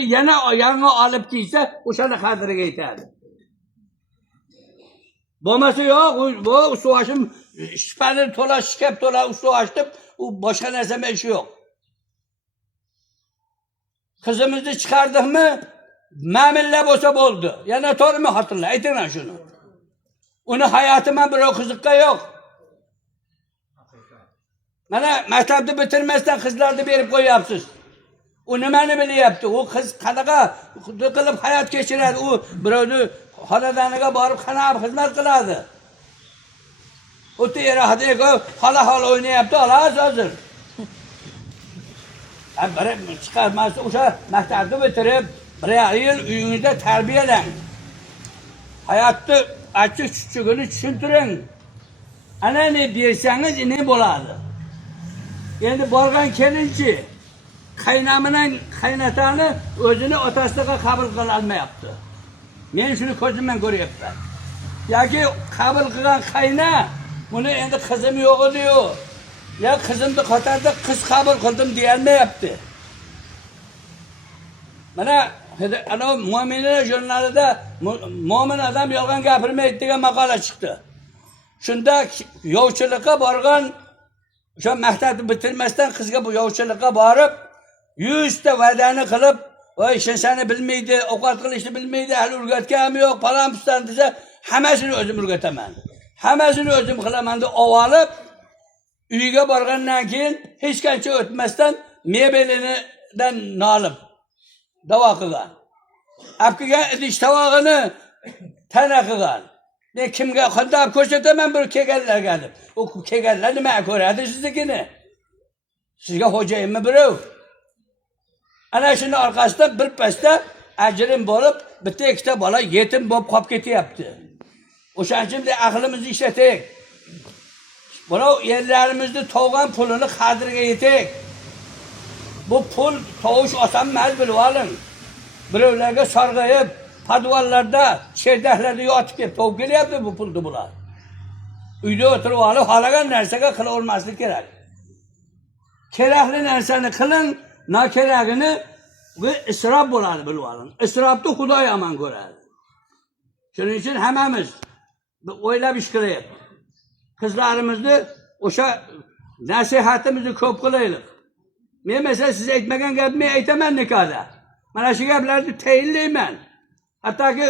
yana yangi olib kelsa, o'shani qadriga yetadi. Bo'lmasa yo'q, bu suvashim shipani to'la, shikab to'la suvashdim, u boshqa narsa ishi yo'q. Qizimizni chiqardikmi, ma'milla bo'lsa bo'ldi. Yana to'g'rimi xotinlar? Aytinglar shuni. Uni hayoti men birov qiziqqa yo'q. Mana maktabni bitirmasdan qizlarni berib qo'yapsiz. U nimani bilyapti? U qiz qanaqa qilib hayot kechiradi? U birovni xonadoniga borib qanaqa xizmat qiladi? O'ta yerahadagi hala o'ynayapti, xolos hozir. Bir chiqarmasa o'sha maktabni bitirib, bir yil uyingizda tarbiyalang. Hayotni achchiq-chuchugini tushuntiring. Ana ne bersangiz ne bo'ladi? Endi borgan kelinchi qaynaminan qaynatani o'zini otasiga qabul qila olmayapti. Men shuni ko'zimdan ko'ryapman. Yoki qabul qilgan qayna buni endi qizim yo'q edi-yu. Ya qizimni qatarda qiz qabul qildim deya olmayapti. Mana ana Mo'minlar jurnalida mo'min odam yolg'on gapirmaydi degan maqola chiqdi. Shunda yovchilikqa borgan o'sha maktabni bitirmasdan qizga bu yovchilikqa borib 100 ta va'dani qilib, "Voy, seni bilmaydi, ovqat qilishni bilmaydi, hali o'rgatganim yo'q, falon piston" desa, hammasini o'zim o'rgataman. Hammasini o'zim qilaman deb olib, uyiga borgandan keyin hech qancha o'tmasdan mebelidan nolib davo qilgan. Apkigan idish tavog'ini tana qilgan. Men kimga qanday ko'rsataman bir kelganlarga deb. U kelganlar nima ko'radi siznikini? Sizga xo'jayinmi birov? Ana shuni orqasidan bir pasda ajrim bo'lib, bitta ikkita bola yetim bo'lib qolib ketyapti. O'shaning uchun aqlimizni ishlataylik. Birov yerlarimizni tog'an pulini qadriga yetik. Bu pul tovush oson emas, bilib oling. Birovlarga sarg'ayib, podvallarda, cherdaklarda yotib kelib topib kelyapti bu pulni bular. Uyda o'tirib olib, xohlagan narsaga qilavermaslik kerak. Kerakli narsani qiling, nokeragini bu isrof bo'ladi, bilib oling. Isrofni Xudo yomon ko'radi. Shuning uchun hammamiz o'ylab ish qilaylik. Qizlarimizni o'sha nasihatimizni ko'p qilaylik. Men mesela siz aytmagan gapni aytaman nikohda. Mana shu gaplarni tayinlayman. Hattoki